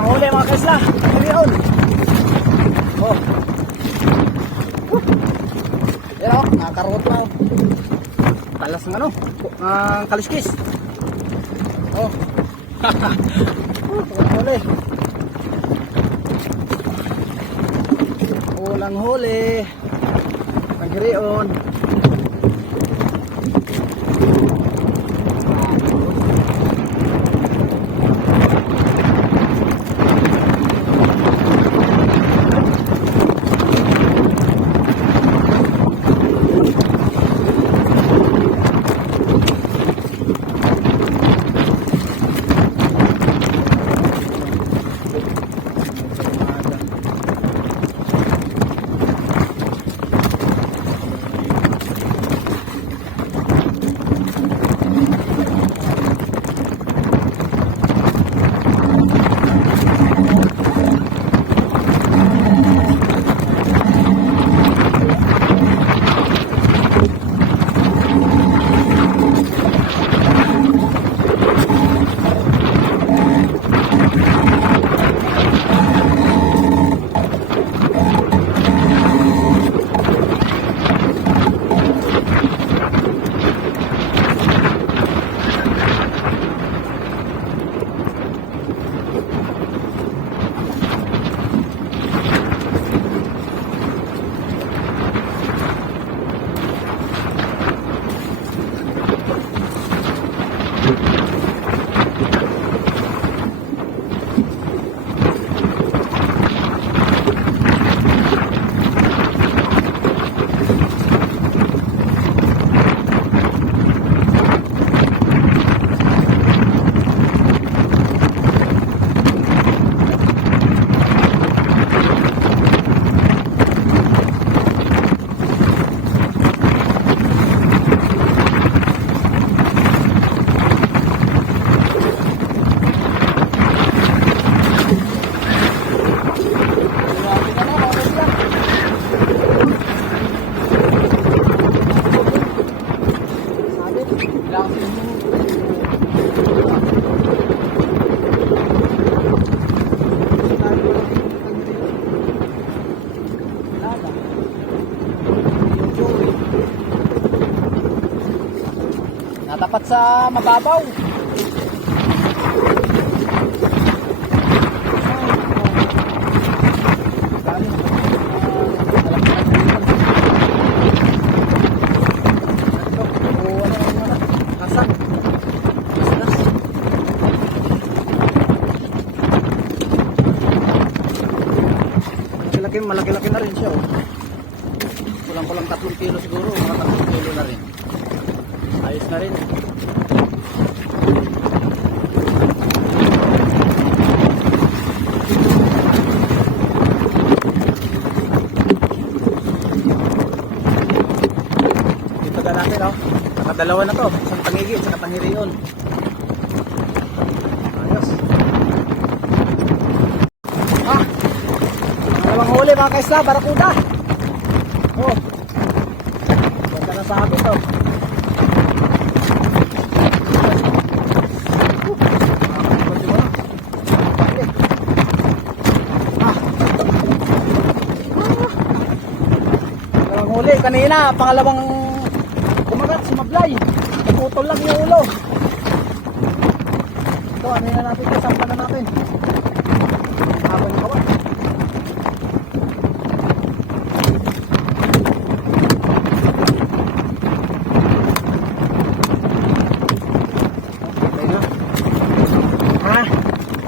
Nanghuli mga kaisla. Ngayon. Oh. Yan o, nakakarot na. Talas ng ano, kaliskis. Oh. Huli. Ulang huli. Nanghirion. Natapat sa mababaw. Malaki-laki na rin siya. Kulang-kulang 3 kilo siguro, mga 3 kilo na rin. Ayos na rin. Dito na natin, oh. Nakadalawa na to. Isang pangigi, isang panghirion. Ayos. Dalawang huli mga kaisla, barakuda. Oh. Ganda na sabi to. Dalawang huli kanina, pangalawang kumagat, sumablay. Naputol lang yung ulo. Ito, ano na natin, kasampa na natin. Habang kawat.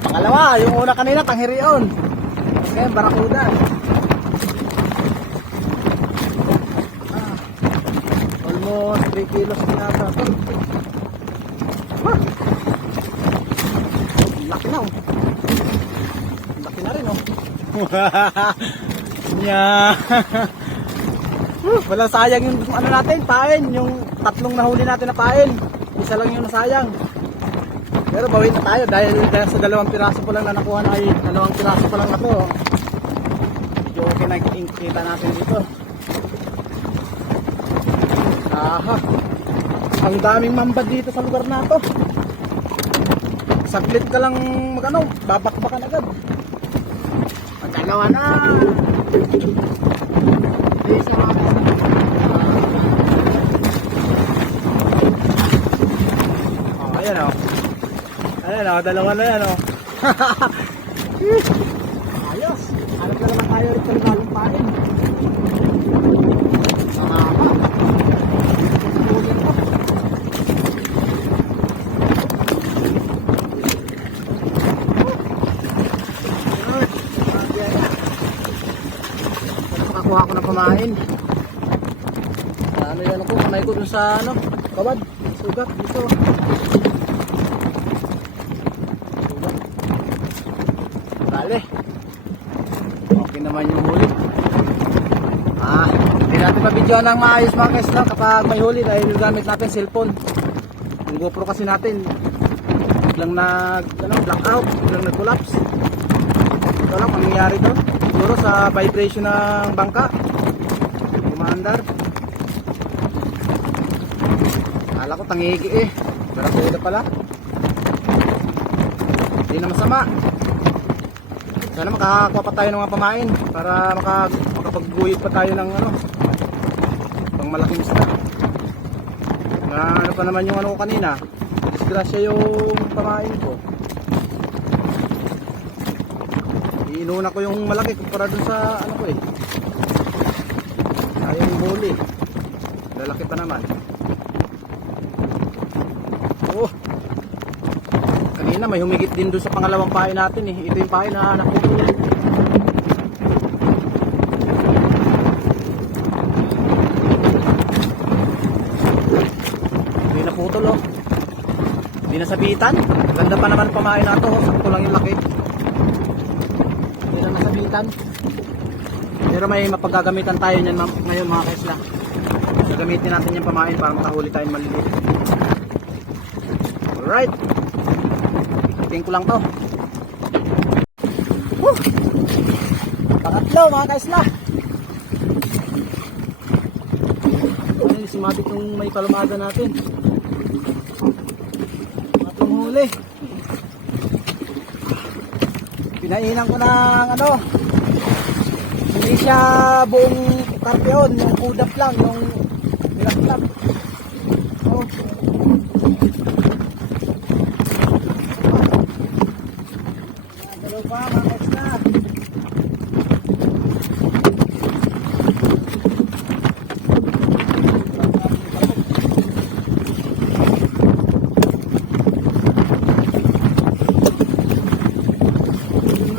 Pangalawa, yung una kanina, panghirion. Ngayon, barakuda. Almost 3 kilos na ito. Laki na, oh. Laki na rin, oh. Yeah. Walang sayang yung ano natin, pain. Yung 3 nahuli natin na pain. Isa lang yung nasayang. Pero bawin na tayo dahil sa 2 piraso pa lang na nakuha na ay 2 piraso pa lang na to. Medyo okay na kita natin dito. Aha. Ang daming mamba dito sa lugar na to. saglit ka lang magano, babakbakan agad. Magdalawa na. Isa mga kaisla. Ayan o. Ayan o, dalawa na yan o. Ayos. Alam na naman tayo rin kalumpain. Sama. Ulit mo. Makakuha ko ng pamain. Ano yan ako, kamay ko dun sa ano, kabad. Sugat dito. Dali. Okay naman yung huli. Hindi natin mabidyo ng maayos mga kaisla kapag may huli dahil gamit natin cellphone. Yung GoPro kasi natin biglang blackout, biglang nag-collapse. Ito lang mangyayari doon. Siguro sa vibration ng bangka. Kumandar. Akala ko tangigi eh. Barasuda pala. Hindi na masama. Sana makakakuha pa tayo ng mga pamain para makapag-guyot pa tayo ng ano, pang malaking isda. Ano pa naman yung ano ko kanina. Disgrasya yung pamain ko. Inuna ko yung malaki kumpara dun sa ano ko eh. Ayaw yung huli. Lalaki pa naman. Oh. Kanina may humigit din dun sa pangalawang pain natin eh. Ito yung pain na nakutulog. Hindi naputol oh. Hindi nasabitan. Ganda pa naman pamain nato oh. Sakto lang yung laki. Hindi na nasabitan. Pero may mapagagamitan tayo niyan ngayon mga kaisla. Gagamitin natin yung pamain para makahuli tayong maliliit. Alright. Tingin ko lang to. Pangatlo mga kaisla. Ay, sumabit yung may palumada natin. Matong huli. Pinainan ko ng ano. Hindi siya buong karpeon. Yung kudap lang. Yung nilaklap. Oh. Pa mga kaisla.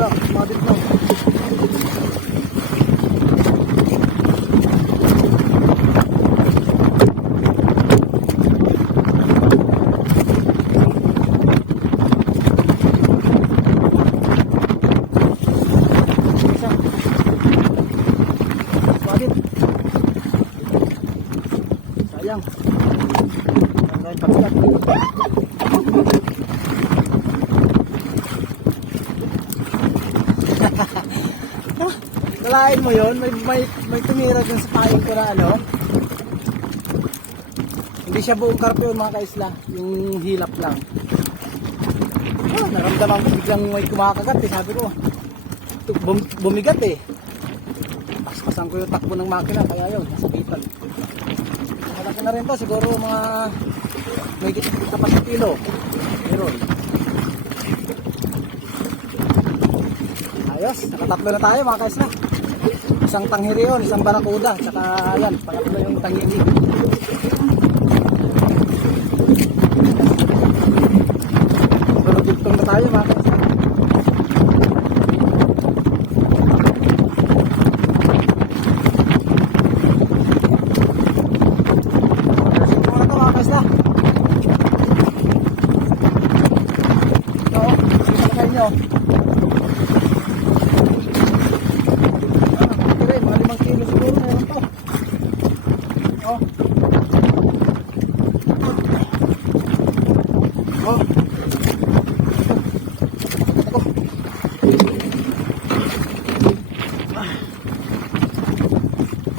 Sumabit lang. Sayang. Sayang pagkat. Nalain mo yun? May tumira dun sa pain ko na ano. Hindi siya buong karpe yun mga kaisla. Yung hilap lang. Naramdaman ko biglang may kumakagat eh. Sabi ko, bumigat eh. Paspasan ko yung takbo ng makina. Kaya yun, nasabitan. Malaki na rin to. Siguro mga may 4 kilo. Meron. Ayos, nakatatlo na tayo mga kaisla. Isang tanghiri yun, isang barakuda. Tsaka yan, pangatlo yung tanghiri. Pero dugtong na tayo mga kaisla. Ito na to mga kaisla. Ito, ito na kayo.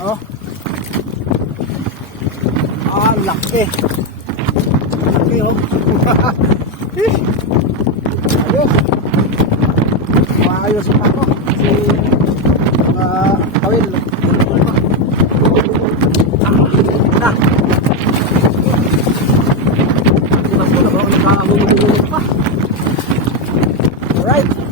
Oh. Laki. Laki oh. ayusin ako. Kasi, kawil. Na. Alright.